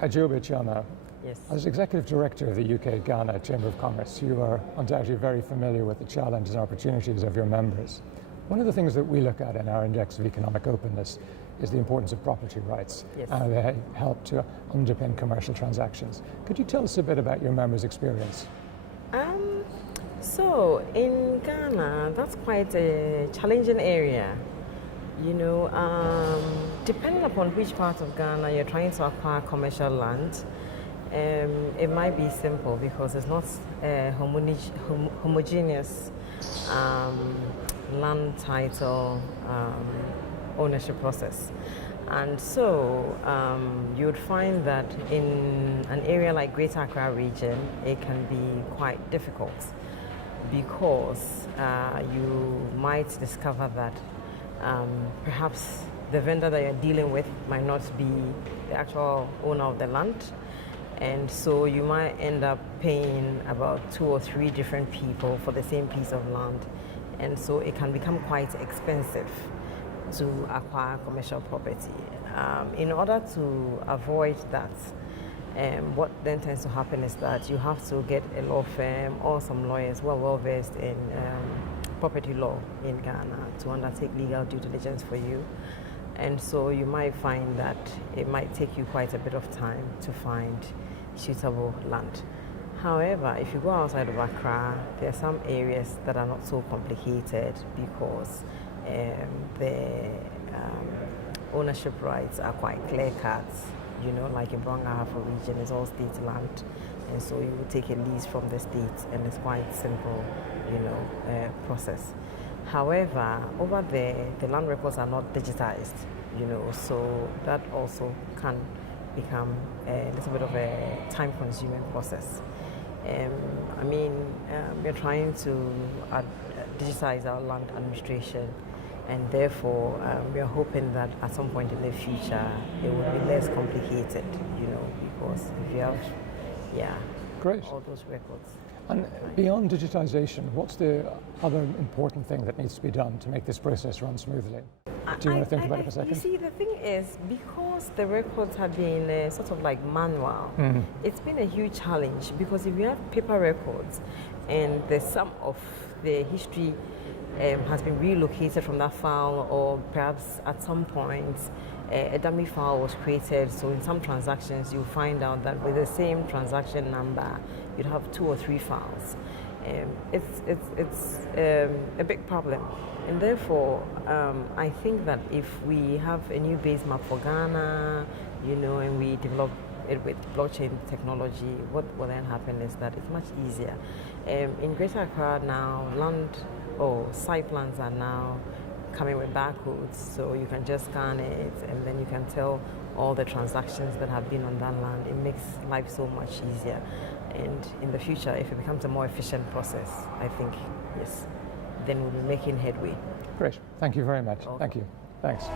Adjoba Kyiamah, Yes. as Executive Director of the UK-Ghana Chamber of Commerce, you are undoubtedly very familiar with the challenges and opportunities of your members. One of the things that we look at in our Index of Economic Openness is the importance of property rights. Yes. And they help to underpin commercial transactions. Could you tell us a bit about your members' experience? So in Ghana, that's quite a challenging area. You know, depending upon which part of Ghana you're trying to acquire commercial land, it might be simple because it's not a homogeneous land title ownership process. And so you would find that in an area like Greater Accra region, it can be quite difficult because you might discover that perhaps the vendor that you're dealing with might not be the actual owner of the land. And so you might end up paying about 2 or 3 different people for the same piece of land. And so it can become quite expensive to acquire commercial property. In order to avoid that, what then tends to happen is that you have to get a law firm or some lawyers who are well versed in property law in Ghana to undertake legal due diligence for you. And so you might find that it might take you quite a bit of time to find suitable land. However, if you go outside of Accra, there are some areas that are not so complicated because the ownership rights are quite clear-cut. You know, like in Brong-Ahafo region, it's all state land, and so you would take a lease from the state, and it's quite simple, you know, process. However, over there, the land records are not digitized, you know, so that also can become a little bit of a time-consuming process. I mean, we're trying to digitize our land administration, and therefore we are hoping that at some point in the future it will be less complicated, you know, because if you have, Great. all those records. And beyond digitization, what's the other important thing that needs to be done to make this process run smoothly? Do you want to think about it for a second? You see, the thing is, because the records have been sort of like manual, it's been a huge challenge because if you have paper records and the sum of the history has been relocated from that file, or perhaps at some point a dummy file was created, so in some transactions you'll find out that with the same transaction number you'd have 2 or 3 files. It's a big problem, and therefore I think that if we have a new base map for Ghana, you know, and we develop it with blockchain technology, what will then happen is that it's much easier. In Greater Accra now, land or site plans are now coming with barcodes, so you can just scan it and then you can tell all the transactions that have been on that land. It makes life so much easier, and in the future, if it becomes a more efficient process, I think, yes, then we'll be making headway. Great. Thank you very much. Okay. Thank you. Thanks.